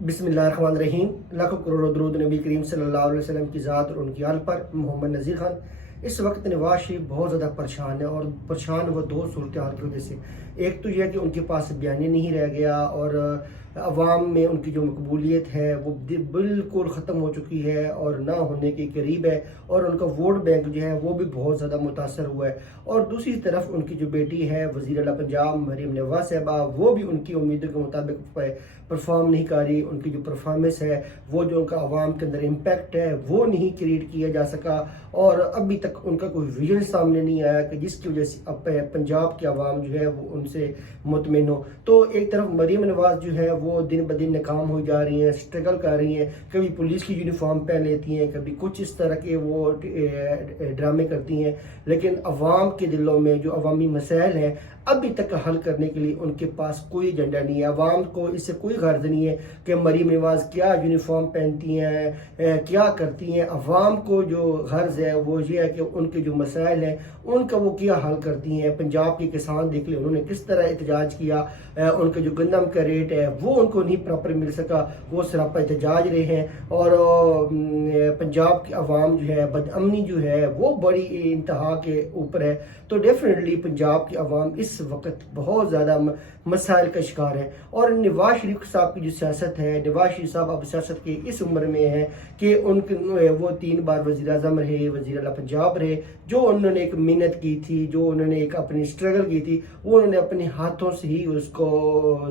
بسم اللہ الرحمن الرحیم۔ لاکھوں کروڑوں درود نبی کریم صلی اللہ علیہ وسلم کی ذات اور ان کی آل پر۔ محمد نذیر خان۔ اس وقت نواز شریف بہت زیادہ پریشان ہے، اور پریشان وہ دو صورتحال کی وجہ سے۔ ایک تو یہ ہے کہ ان کے پاس بیانیہ نہیں رہ گیا، اور عوام میں ان کی جو مقبولیت ہے وہ بالکل ختم ہو چکی ہے اور نہ ہونے کے قریب ہے، اور ان کا ووٹ بینک جو ہے وہ بھی بہت زیادہ متاثر ہوا ہے۔ اور دوسری طرف ان کی جو بیٹی ہے وزیر اعلیٰ پنجاب مریم نواز صاحبہ، وہ بھی ان کی امیدوں کے مطابق پرفارم نہیں کر رہی۔ ان کی جو پرفارمنس ہے، وہ جو ان کا عوام کے اندر امپیکٹ ہے وہ نہیں کریٹ کیا جا سکا، اور ابھی تک ان کا کوئی ویژن سامنے نہیں آیا کہ جس کی وجہ سے پنجاب کے عوام جو ہے وہ ان سے مطمئن ہو۔ تو ایک طرف مریم نواز جو ہے وہ دن بدن ناکام ہو جا رہی ہیں، اسٹرگل کر رہی ہیں، کبھی پولیس کی یونیفارم پہن لیتی ہیں، کبھی کچھ اس طرح کے وہ ڈرامے کرتی ہیں، لیکن عوام کے دلوں میں جو عوامی مسائل ہیں ابھی تک حل کرنے کے لیے ان کے پاس کوئی ایجنڈا نہیں ہے۔ عوام کو اس سے کوئی غرض نہیں ہے کہ مریم نواز کیا یونیفارم پہنتی ہیں، کیا کرتی ہیں۔ عوام کو جو غرض ہے وہ یہ ہے کہ ان کے جو مسائل ہیں ان کا وہ کیا حل کرتی ہیں۔ پنجاب کے کسان دیکھ لیں انہوں نے کس طرح احتجاج کیا، ان کا جو گندم کا ریٹ ہے وہ ان کو نہیں پراپر مل سکا، وہ سراپا احتجاج رہے ہیں، اور پنجاب کی عوام جو ہے بد امنی جو ہے وہ بڑی انتہا کے اوپر ہے۔ تو ڈیفینیٹلی پنجاب کی عوام اس وقت بہت زیادہ مسائل کا شکار ہے، اور نواز شریف صاحب کی جو سیاست ہے، نواز شریف صاحب اب سیاست کی اس عمر میں ہے کہ وہ 3 بار وزیر اعظم رہے، وزیر اعلیٰ پنجاب رہے۔ جو انہوں نے ایک محنت کی تھی، جو انہوں نے ایک اپنی اسٹرگل کی تھی، وہ انہوں نے اپنے ہاتھوں سے ہی اس کو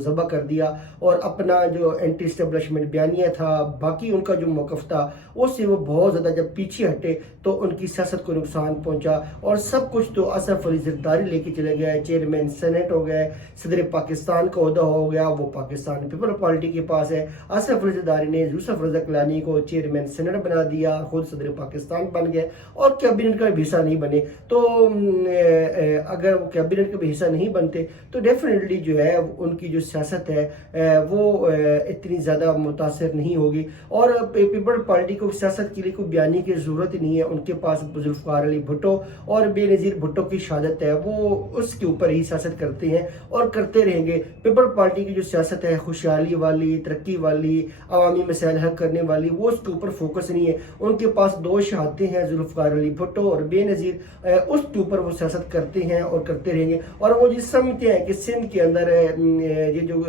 ذبح کر دیا، اور اپنا جو اینٹی اسٹیبلشمنٹ بیانیہ تھا، باقی ان کا جو موقف تھا اس سے وہ بہت زیادہ جب پیچھے ہٹے تو ان کی سیاست کو نقصان پہنچا، اور سب کچھ تو اسف علی زرداری لے کے چلے گئے، چیئرمین سینٹ ہو گئے، صدر پاکستان کا عہدہ ہو گیا، وہ پاکستان پیپل پارٹی کے پاس ہے۔ اسف علی زرداری نے یوسف رضا کیلانی کو چیئرمین سینٹ بنا دیا، خود صدر پاکستان بن گئے، اور کیبنٹ کا بھی حصہ نہیں بنے۔ تو اگر وہ کیبنٹ کا بھی حصہ نہیں بنتے تو ڈیفینیٹلی جو ہے ان کی جو سیاست ہے وہ اتنی زیادہ متاثر نہیں ہوگی، اور پیپل پارٹی کو سیاست کے لیے کوئی بیانی کی ضرورت نہیں ہے۔ ان کے پاس ذوالفقار علی بھٹو اور بے نظیر بھٹو کی شہادت ہے، وہ اس کے اوپر ہی سیاست کرتے ہیں اور کرتے رہیں گے۔ پیپل پارٹی کی جو سیاست ہے خوشحالی والی، ترقی والی، عوامی مسائل حل کرنے والی، وہ اس کے اوپر فوکس نہیں ہے۔ ان کے پاس 2 شہادتیں ہیں، ذوالفقار علی بھٹو اور بے نظیر، اس کے اوپر وہ سیاست کرتے ہیں اور کرتے رہیں گے۔ اور وہ یہ سمجھتے ہیں کہ سندھ کے اندر یہ جو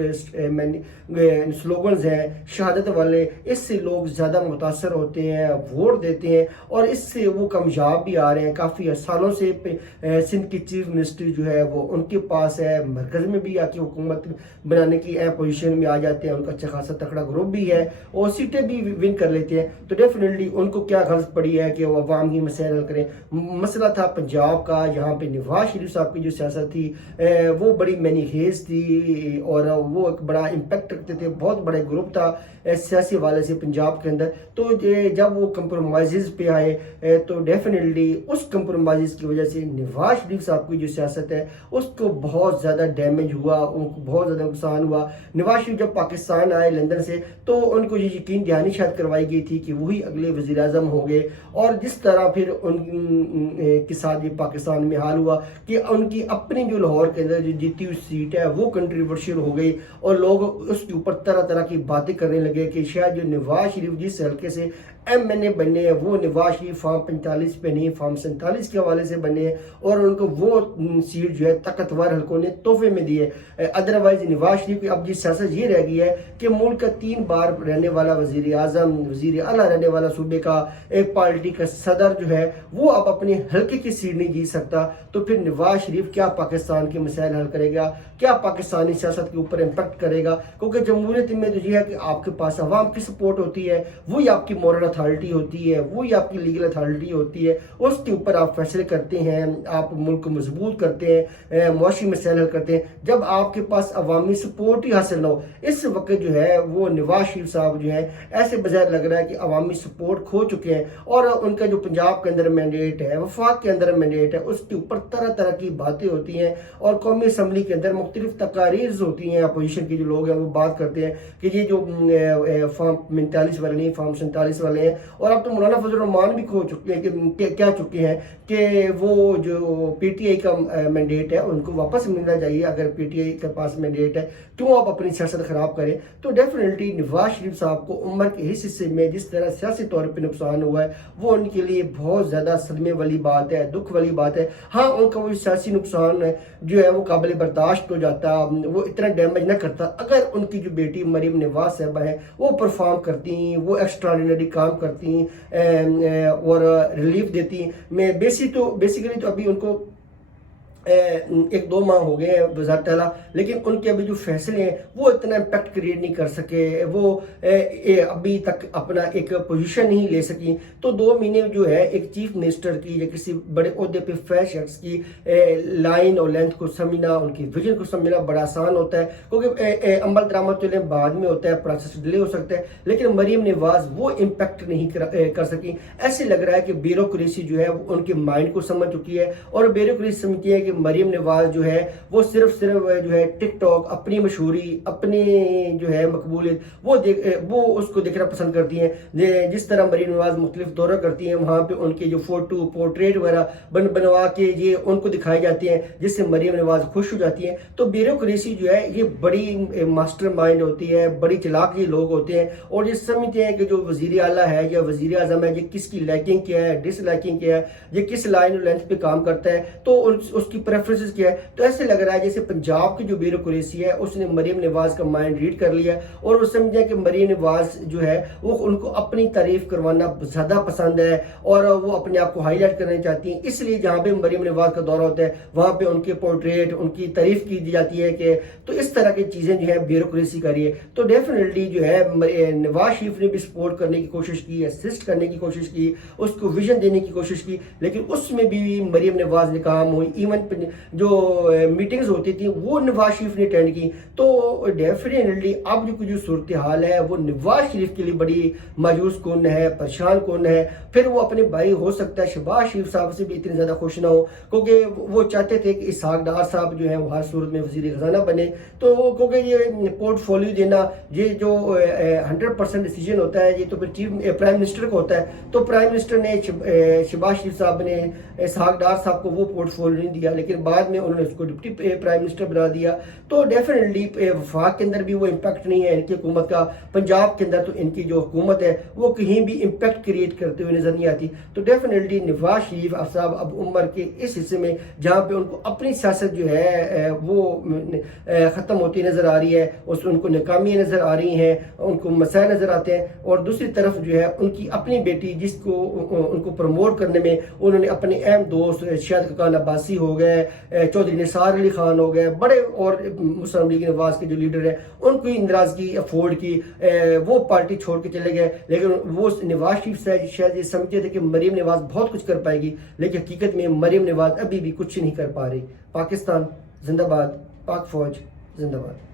سلوگنز ہیں شہادت والے، اس سے لوگ زیادہ متاثر ہوتے ہیں، ووٹ دیتے ہیں، اور اس سے وہ کامیاب بھی آ رہے ہیں۔ کافی سالوں سے سندھ کی چیف منسٹری جو ہے وہ ان کے پاس ہے، مرکز میں بھی آ کے حکومت بنانے کی اہم پوزیشن میں آ جاتے ہیں، ان کا اچھا خاصا تکڑا گروپ بھی ہے، اور سیٹیں بھی ون کر لیتے ہیں۔ تو ڈیفینیٹلی ان کو کیا غرض پڑی ہے کہ وہ عوام کی مسائل حل کریں۔ مسئلہ تھا پنجاب کا، یہاں پہ نواز شریف صاحب کی جو سیاست تھی وہ بڑی مینی خیز تھی، اور وہ ایک بڑا امپیکٹ رکھتے تھے، بہت بڑے گروپ تھا سیاسی والے سے پنجاب کے اندر۔ تو جب وہ کمپرومائزز پہ آئے تو ڈیفینیٹلی اس کمپرومائزز کی وجہ سے نواز شریف صاحب کی جو سیاست ہے اس کو بہت زیادہ ڈیمیج ہوا، ان کو بہت زیادہ نقصان ہوا۔ نواز شریف جب پاکستان آئے لندن سے تو ان کو یہ یقین دہانی شاید کروائی گئی تھی کہ وہی اگلے وزیر اعظم ہوں گے، اور جس طرح پھر ان کے ساتھ یہ پاکستان میں حال ہوا کہ ان کی اپنی جو لاہور کے اندر جو جیتی ہوئی سیٹ ہے وہ کنٹروورشل ہو گئی، اور لوگ اس کے اوپر طرح طرح کی باتیں کرنے لگے کہ شاید جو نواز شریف جس حلقے سے ایم این اے بنے ہیں وہ نواز شریف فارم 45 پہ نہیں، فارم 47 کے حوالے سے بنے ہیں، اور ان کو وہ سیٹ جو ہے طاقتور حلقوں نے تحفے میں دی ہے۔ ادروائز نواز شریف کی اب یہ سیاست یہ رہ گئی ہے کہ ملک کا 3 بار رہنے والا وزیر اعظم، وزیر اعلیٰ رہنے والا صوبے کا ایک پارٹی کا صدر جو ہے وہ اب اپنے حلقے کی سیٹ نہیں جیت سکتا، تو پھر نواز شریف کیا پاکستان کے مسائل حل کرے گا، کیا پاکستانی سیاست کے اوپر امپیکٹ کرے گا؟ کیونکہ جمہوریت میں تو یہ ہے کہ آپ کے پاس عوام کی سپورٹ ہوتی ہے، وہی آپ کی مورل اتھارٹی ہوتی ہے، وہی آپ کی لیگل اتھارٹی ہوتی ہے، اس کے اوپر آپ فیصلے کرتے ہیں، آپ ملک کو مضبوط کرتے ہیں، معاشی مسائل حل کرتے ہیں۔ جب آپ کے پاس عوامی سپورٹ ہی حاصل نہ ہو، اس وقت جو ہے وہ نواز شریف صاحب جو ہے ایسے بظاہر لگ رہا ہے کہ عوامی سپورٹ کھو چکے ہیں، اور ان کا جو پنجاب کے اندر مینڈیٹ ہے, وفاق کے اندر مینڈیٹ ہے, اس کے اوپر طرح طرح کی باتیں ہوتی ہیں اور قومی اسمبلی کے اندر مختلف تقاریر ہوتی ہیں. اپوزیشن کے جو لوگ ہیں وہ بات کرتے ہیں کہ یہ جو فارم 49 والے نہیں, فارم 47 والے ہیں. اور اب تو مولانا فضل الرحمان بھی کھو چکے ہیں کہ کیا چکے ہیں کہ وہ جو پی ٹی آئی کا مینڈیٹ ہے ان کو واپس ملنا چاہیے. اگر پی ٹی آئی کے پاس مینڈیٹ ہے کیوں آپ اپنی سیاست خراب کریں. تو ڈیفینیٹلی نواز شریف صاحب کو عمر کے اس حصے میں جس طرح سیاسی طور پہ نقصان ہوا ہے وہ ان کے لیے بہت زیادہ صدمے والی بات ہے, دکھ والی بات ہے. ہاں ان کا وہ سیاسی نقصان جو ہے وہ قابل برداشت ہو جاتا, وہ اتنا ڈیمیج نہ کرتا اگر ان کی جو بیٹی مریم نواز صاحبہ ہیں وہ پرفارم کرتی, وہ ایکسٹراڈینری کام کرتی اور ریلیف دیتی. میں بیسیکلی تو ابھی ان کو 1-2 ماہ ہو گئے ہیں بذات تعالیٰ, لیکن ان کے ابھی جو فیصلے ہیں وہ اتنا امپیکٹ کریٹ نہیں کر سکے, وہ ابھی تک اپنا ایک پوزیشن نہیں لے سکی. تو 2 مہینے جو ہے ایک چیف منسٹر کی یا کسی بڑے عہدے پہ فیض شخص کی لائن اور لینتھ کو سمجھنا, ان کی ویژن کو سمجھنا بڑا آسان ہوتا ہے کیونکہ عمل درآمد چلیں بعد میں ہوتا ہے, پروسیس ڈیلے ہو سکتا ہے. لیکن مریم نواز وہ امپیکٹ نہیں کر سکی. ایسے لگ رہا ہے کہ بیوروکریسی جو ہے وہ ان کے مائنڈ کو سمجھ چکی ہے اور بیوروکریسی سمجھتی ہے کہ مریم نواز جو ہے وہ صرف جو ہے ٹک ٹاک, اپنی مشہوری, اپنی جو ہے مقبولیت وہ اس کو دیکھنا پسند کرتی ہیں. جس طرح مریم نواز مختلف دورہ کرتی ہیں وہاں پہ ان کے جو فوٹو پورٹریٹ وغیرہ بنوا کے یہ ان کو دکھائے جاتے ہیں جس سے مریم نواز خوش ہو جاتی ہیں. تو بیوروکریسی جو ہے یہ بڑی ماسٹر مائنڈ ہوتی ہے, بڑی چلاک یہ لوگ ہوتے ہیں اور یہ سمجھتے ہیں کہ جو وزیر اعلیٰ ہے یا وزیر اعظم ہے یہ کس کی لائکنگ کیا ہے, ڈس لائکنگ کیا ہے, یہ کس لائن اور لینتھ پہ کام کرتا ہے, تو اس کی پریفرنسز کیا ہے. تو ایسے لگ رہا ہے جیسے پنجاب کی جو بیوروکریسی ہے اس نے مریم نواز کا مائنڈ ریڈ کر لیا اور وہ سمجھا کہ مریم نواز جو ہے وہ ان کو اپنی تعریف کروانا زیادہ پسند ہے اور وہ اپنے آپ کو ہائی لائٹ کرنا چاہتی ہیں. اس لیے جہاں پہ مریم نواز کا دورہ ہوتا ہے وہاں پہ ان کے پورٹریٹ, ان کی تعریف کی جاتی ہے کہ تو اس طرح کی چیزیں جو ہے بیوروکریسی کر رہی ہے. تو ڈیفینیٹلی جو ہے نواز شریف نے بھی سپورٹ کرنے کی کوشش کی, اسسٹ کرنے کی کوشش کی, اس کو ویژن دینے کی کوشش کی, لیکن اس میں بھی مریم نواز ناکام ہوئی. ایون جو میٹنگز ہوتی تھیں وہ نواز شریف نے اٹینڈ کی. تو ڈیفینیٹلی اب جو صورتحال ہے وہ نواز شریف کے لیے بڑی مایوس کن ہے, پریشان کن ہے. پھر وہ اپنے بھائی ہو سکتا ہے شہباز شریف صاحب سے بھی اتنے زیادہ خوش نہ ہو کیونکہ وہ چاہتے تھے کہ اسحاق ڈار صاحب جو ہیں وہ ہر صورت میں وزیر خزانہ بنے. تو کیونکہ یہ پورٹ فولیو دینا یہ جو 100% ڈیسیجن ہوتا ہے یہ تو پھر پرائم منسٹر کو ہوتا ہے. تو پرائم منسٹر نے شہباز شریف صاحب نے اسحاق ڈار صاحب کو وہ پورٹ فولیو نہیں دیا, لیکن بعد میں انہوں نے اس کو ڈپٹی پرائم منسٹر بنا دیا. تو ڈیفینیٹلی وفاق کے اندر بھی وہ امپیکٹ نہیں ہے ان کی حکومت کا. پنجاب کے اندر تو ان کی جو حکومت ہے وہ کہیں بھی امپیکٹ کریٹ کرتے ہوئے نظر نہیں آتی. تو ڈیفینیٹلی نواز شریف صاحب اب عمر کے اس حصے میں جہاں پہ ان کو اپنی سیاست جو ہے وہ ختم ہوتی نظر آ رہی ہے, ان کو ناکامیاں نظر آ رہی ہیں, ان کو مسائل نظر آتے ہیں. اور دوسری طرف جو ہے ان کی اپنی بیٹی جس کو ان کو پروموٹ کرنے میں انہوں نے اپنے اہم دوست شاہد خاقان عباسی ہو گئے, چودھری نثار علی خان ہو گئے, بڑے اور مسلم لیگ نواز کے جو لیڈر ہیں ان کی ناراضگی افورڈ کی, وہ پارٹی چھوڑ کے چلے گئے. لیکن وہ نواز شریف سے شاید یہ سمجھتے تھے کہ مریم نواز بہت کچھ کر پائے گی, لیکن حقیقت میں مریم نواز ابھی بھی کچھ نہیں کر پا رہی. پاکستان زندہ باد, پاک فوج زندہ باد.